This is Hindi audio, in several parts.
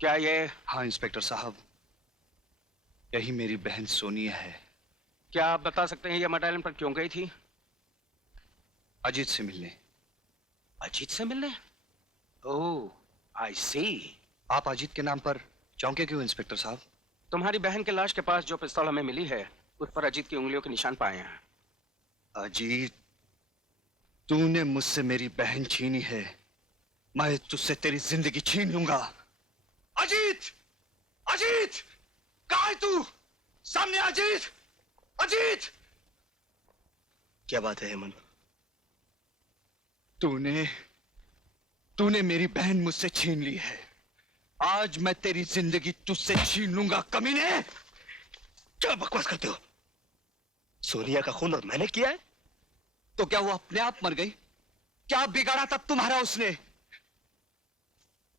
क्या ये? हाँ इंस्पेक्टर साहब, यही मेरी बहन सोनिया है। क्या आप बता सकते हैं ये मट आइलैंड पर क्यों गई थी? अजीत से मिलने। अजीत से मिलने? ओह, आई सी। आप अजीत के नाम पर चौंके क्यों इंस्पेक्टर साहब? तुम्हारी बहन के लाश के पास जो पिस्तौल हमें मिली है उस पर अजीत की उंगलियों के निशान पाए हैं। अजीत, तूने मुझसे मेरी बहन छीनी है, मैं तुझसे तेरी जिंदगी छीन लूंगा। अजीत! अजीत! कहाँ है तू? सामने अजीत! अजीत! क्या बात है हेमंत? तूने मेरी बहन मुझसे छीन ली है। आज मैं तेरी जिंदगी तुझसे छीन लूंगा कमीने। क्या बकवास करते हो? सोनिया का खून और मैंने किया है? तो क्या वो अपने आप मर गई? क्या बिगाड़ा तब तुम्हारा उसने,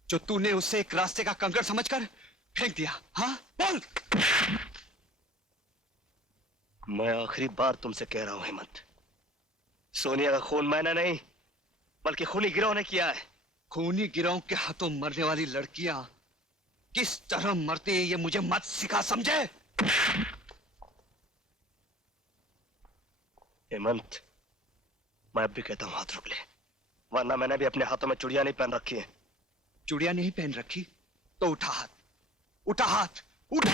जो तूने उसे एक रास्ते का कंकड़ समझकर फेंक दिया? हाँ बोल। मैं आखिरी बार तुमसे कह रहा हूं हेमंत, सोनिया का खून मैंने नहीं बल्कि खूनी गिरोह ने किया है। खूनी गिरोह के हाथों मरने वाली लड़कियां किस तरह मरती है ये मुझे मत सिखा, समझे? हेमंत, मैं अब भी कहता हूं हाथ रोक ले, वरना मैंने भी अपने हाथों में चूड़ियां नहीं पहन रखी है। चूड़ियां नहीं पहन रखी तो उठा हाथ, उठा हाथ, उठा।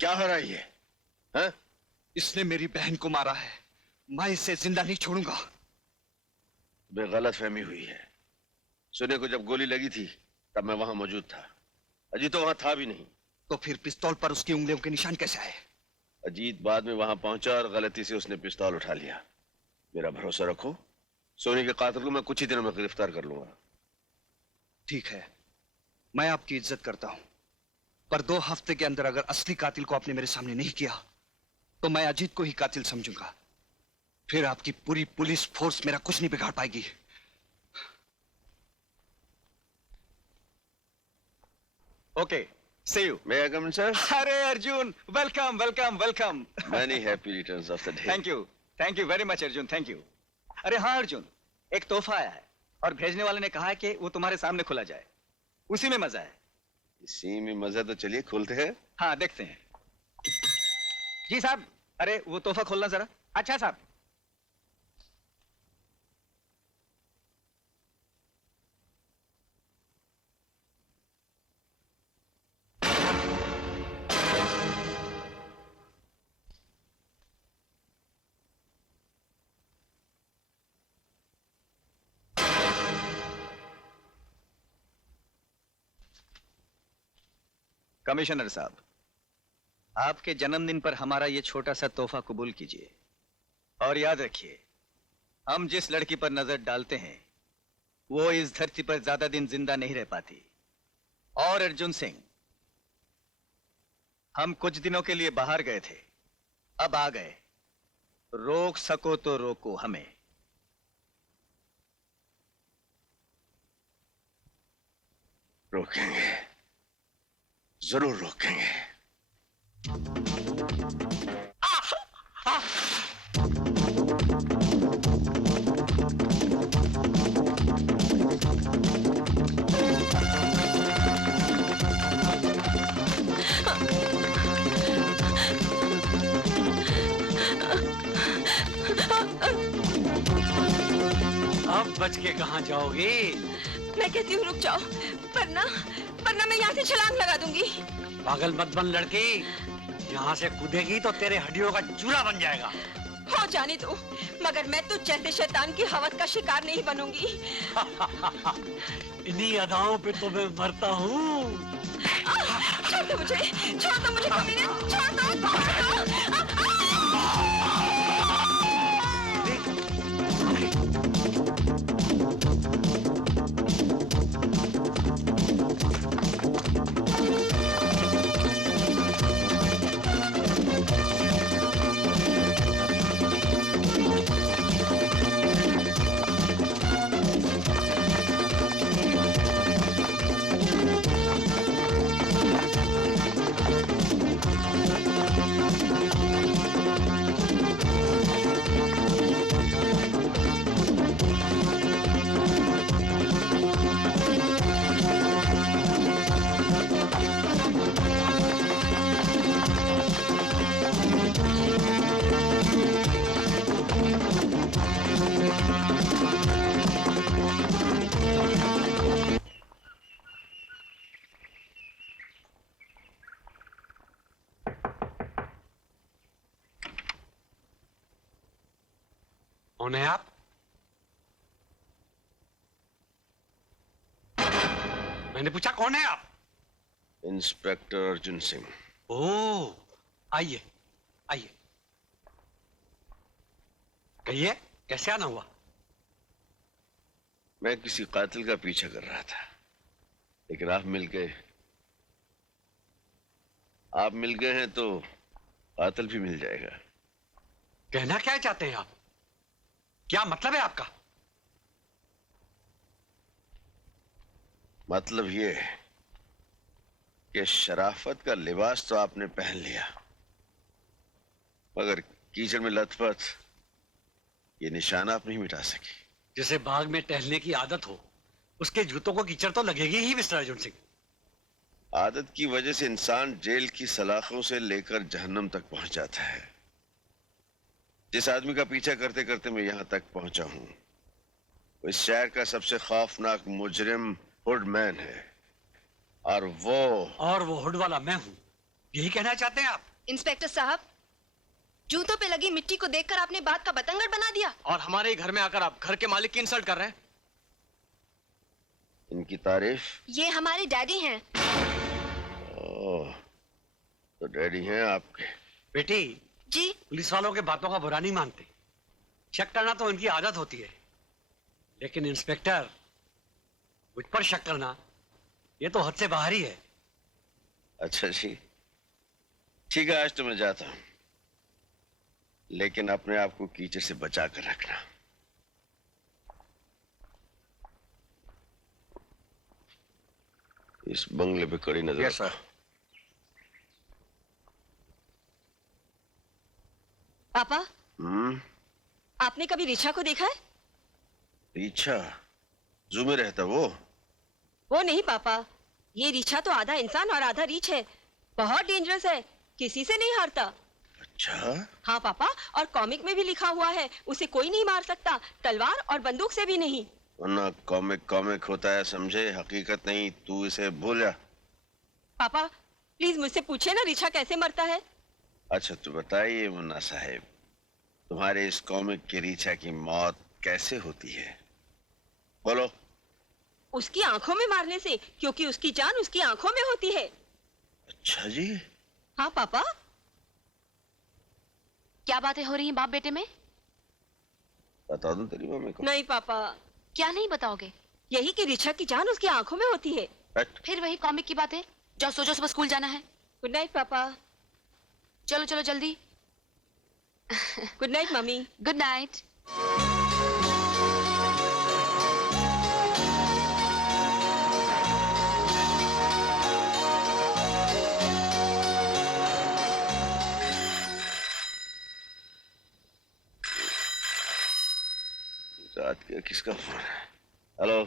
क्या हो रहा है ये? हाँ? इसने मेरी बहन को मारा है, मैं इसे जिंदा नहीं छोड़ूंगा। गलत फहमी हुई है। सोनिया को जब गोली लगी थी तब मैं वहां मौजूद था, अजीत तो वहां था भी नहीं। तो फिर पिस्तौल पर उसकी उंगलियों के निशान कैसे आए? अजीत बाद में वहां पहुंचा और गलती से उसने पिस्तौल उठा लिया। मेरा भरोसा रखो, सोनिया के कातिल को मैं कुछ ही दिनों में गिरफ्तार कर लूंगा। ठीक है, मैं आपकी इज्जत करता हूं, पर 2 हफ्ते के अंदर अगर असली कातिल को आपने मेरे सामने नहीं किया तो मैं अजीत को ही कातिल समझूंगा। फिर आपकी पूरी पुलिस फोर्स मेरा कुछ नहीं बिगाड़ पाएगी। Okay, see you. May I come in sir? अरे Arjun, welcome welcome welcome. Many happy returns of the day. Thank you very much Arjun, thank you. अरे हाँ अर्जुन, एक तोहफा आया है और भेजने वाले ने कहा है कि वो तुम्हारे सामने खुला जाए, उसी में मजा है। इसी में मजा, तो चलिए खोलते हैं। हाँ देखते हैं। जी साहब, अरे वो तोहफा खोलना जरा। अच्छा साहब। कमिश्नर साहब, आपके जन्मदिन पर हमारा ये छोटा सा तोहफा कबूल कीजिए और याद रखिए, हम जिस लड़की पर नजर डालते हैं वो इस धरती पर ज्यादा दिन जिंदा नहीं रह पाती। और अर्जुन सिंह, हम कुछ दिनों के लिए बाहर गए थे, अब आ गए, रोक सको तो रोको हमें। रोकेंगे, जरूर रोकेंगे। अब बच के कहाँ जाओगी? मैं कहती हूँ रुक जाओ, वरना मैं यहाँ से छलांग लगा दूंगी। पागल मत बन लड़की, यहाँ से कूदेगी तो तेरे हड्डियों का चूरा बन जाएगा। हो जाने दो, मगर मैं तुझ जैसे शैतान की हवस का शिकार नहीं बनूंगी। इन्हीं अदाओं पे तो मैं मरता हूँ। छोड़ दो मुझे, कमीने, छोड़ दो। कौन है आप? मैंने पूछा कौन है आप? इंस्पेक्टर अर्जुन सिंह। ओह, आइए आइए। कहिए, कैसे आना हुआ? मैं किसी कातिल का पीछा कर रहा था, लेकिन आप मिल गए। आप मिल गए हैं तो कातिल भी मिल जाएगा। कहना क्या चाहते हैं आप? क्या मतलब है आपका? मतलब ये है कि शराफत का लिबास तो आपने पहन लिया, मगर कीचड़ में लथपथ ये निशान आप नहीं मिटा सकी। जिसे बाग में टहलने की आदत हो, उसके जूतों को कीचड़ तो लगेगी ही, मिस्टर अर्जुन सिंह। आदत की वजह से इंसान जेल की सलाखों से लेकर जहन्नम तक पहुंच जाता है। जिस आदमी का पीछा करते करते मैं यहां तक पहुंचा हूं, वो इस शहर का सबसे खौफनाक मुजरिम हुडमैन है, और वो हुड वाला मैं हूं। यही कहना चाहते हैं आप? इंस्पेक्टर साहब, जूतों पे लगी मिट्टी को देखकर आपने बात का बतंगड़ बना दिया, और हमारे ही घर में आकर आप घर के मालिक की इंसल्ट कर रहे हैं। इनकी तारीफ? ये हमारे डैडी हैं। ओह, तो डैडी हैं आपके। बेटी जी। पुलिस वालों के बातों का बुरा नहीं मानते, शक करना तो इनकी आदत होती है, लेकिन इंस्पेक्टर मुझ पर शक करना ये तो हद से बाहर ही है। अच्छा जी, ठीक है, आज तो मैं जाता हूं, लेकिन अपने आप को कीचड़ से बचा कर रखना। इस बंगले पे कड़ी नजर। Yes sir. पापा, आपने कभी रिचा को देखा है? रिचा? जू में रहता वो नहीं पापा, ये रिचा तो आधा इंसान और आधा रीछ है। बहुत डेंजरस है, किसी से नहीं हारता। अच्छा। हाँ पापा, और कॉमिक में भी लिखा हुआ है उसे कोई नहीं मार सकता, तलवार और बंदूक से भी नहीं। वरना कॉमिक कॉमिक होता है, समझे, हकीकत नहीं। तू इसे भूल जा। पापा प्लीज मुझसे पूछे ना रिचा कैसे मरता है। अच्छा तो बताइए मुन्ना साहब, तुम्हारे इस कॉमिक की रिचा की मौत कैसे होती है? बोलो। उसकी आंखों में मारने से, क्योंकि उसकी जान उसकी आंखों में होती है। अच्छा जी। हाँ पापा। क्या बातें हो रही हैं बाप बेटे में? बता दूं तेरी मम्मी को? नहीं पापा। क्या नहीं बताओगे? यही कि रिचा की जान उसकी आंखों में होती है। फिर वही कॉमिक की बातें। जाओ सो जाओ, सुबह स्कूल जाना है। गुड नाइट पापा। चलो चलो जल्दी। Good night mummy. Good night. रात का किसका फोन है? Hello,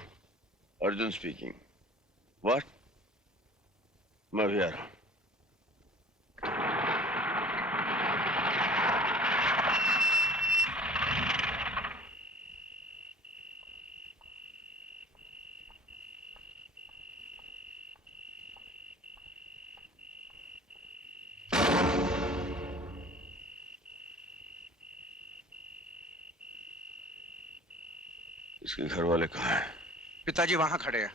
Arjun speaking. व्हाट? मैं भी आ रहा हूं। इसके घर वाले कहाँ हैं? पिताजी वहां खड़े हैं।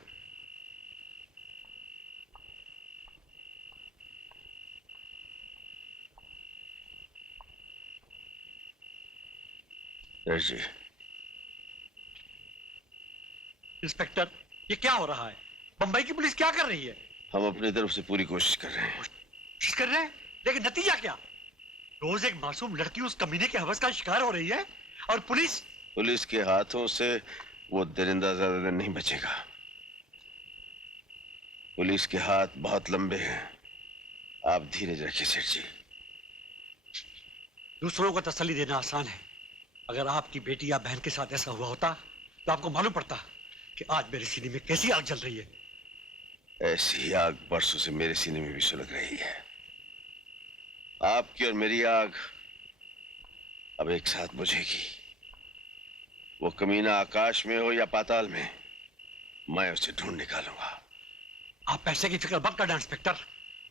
सेठ जी, इंस्पेक्टर, ये क्या हो रहा है? बंबई की पुलिस क्या कर रही है? हम अपनी तरफ से पूरी कोशिश कर रहे हैं। कोशिश कर रहे हैं, लेकिन नतीजा क्या? रोज एक मासूम लड़की उस कमीने के हवस का शिकार हो रही है और पुलिस के हाथों से वो दरिंदा ज्यादा दिन नहीं बचेगा। पुलिस के हाथ बहुत लंबे हैं। आप धीरज रखिए सेठ जी। दूसरों को तसल्ली देना आसान है। अगर आपकी बेटी या बहन के साथ ऐसा हुआ होता तो आपको मालूम पड़ता कि आज मेरे सीने में कैसी आग जल रही है। ऐसी ही आग बरसों से मेरे सीने में भी सुलग रही है। आपकी और मेरी आग अब एक साथ बुझेगी। वो कमीना आकाश में हो या पाताल में, मैं उसे ढूंढ निकालूंगा। आप पैसे की फिक्र मत करना इंस्पेक्टर।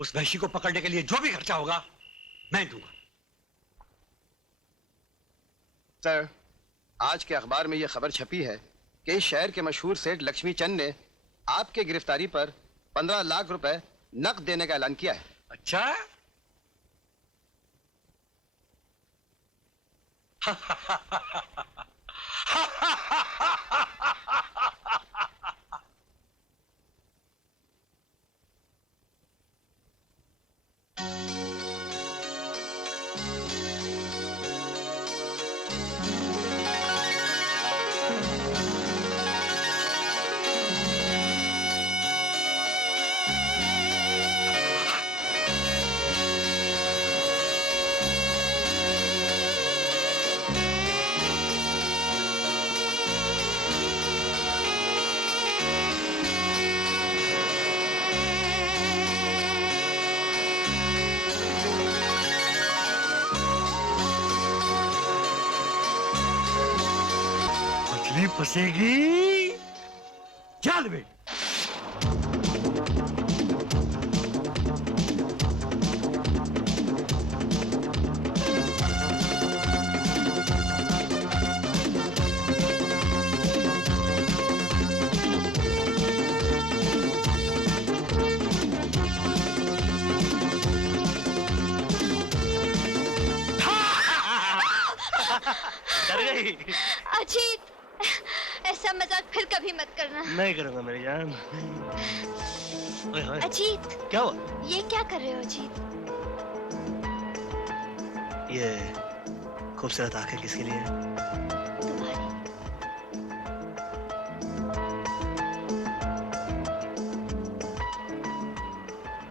उस वहशी को पकड़ने के लिए जो भी खर्चा होगा मैं दूंगा। सर, आज के अखबार में यह खबर छपी है कि इस शहर के मशहूर सेठ लक्ष्मी चंद ने आपके गिरफ्तारी पर 15 लाख रुपए नकद देने का ऐलान किया है। अच्छा? मछली फंसेगी जाल में। अजीत, ऐसा मजाक फिर कभी मत करना। नहीं करूंगा मेरी जान। अजीत, क्या हुआ? ये क्या कर रहे हो अजीत? ये खूबसूरत आंखें किसके लिए है? तुम्हारी।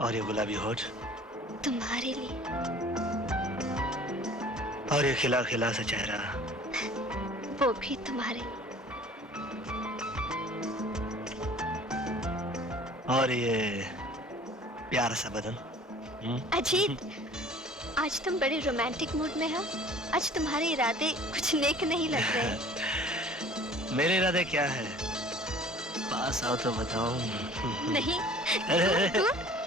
और ये गुलाबी होठ? तुम्हारे लिए। और ये खिला खिला सा चेहरा? वो भी तुम्हारे लिए। और ये प्यारा सा बदन? अजीत, आज तुम बड़े रोमांटिक मूड में हो। आज तुम्हारे इरादे कुछ नेक नहीं लग रहे। मेरे इरादे क्या है? पास आओ तो बताऊं। नहीं, अरे, दूर, दूर।